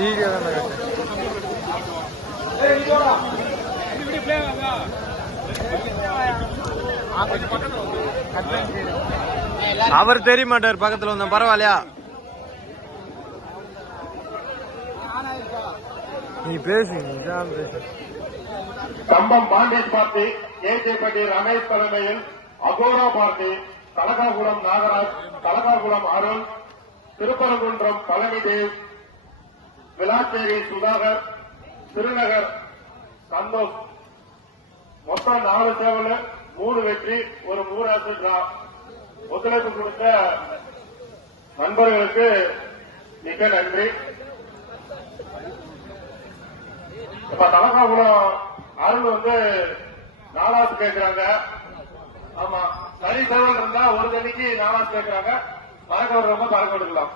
Video தான் அவர் தெரிய மாட்டார் பக்கத்துல வந்தா பரவாயில்லையா நீ பேசு பேசு கம்பம் பாண்டேஜ் பார்ட்டி ஏஜேபட்டி ரமேஷ் தலைமையில் அகோரா பார்ட்டி கலகாகுளம் நாகராஜ் கலகாகுளம் அருண் திருப்பரங்குன்றம் பழனிதேவ் விளாச்சேரி சுதாகர் திருநகர் சந்தோஷ் மொத்தம் 4 சேவல் 3 வெற்றி ஒரு 3 டிரா. ஒத்துழைப்பு கொடுத்த நண்பர்களுக்கு மிக நன்றி. இப்ப கலகாகுளம் அருள் 4 கேட்கிறாங்க. ஆமா தனி சேவல் இருந்தா ஒரு தனிக்கு 4 கேட்கிறாங்க. பறக்க விடுறவங்க பறக்க விடுக்கலாம்.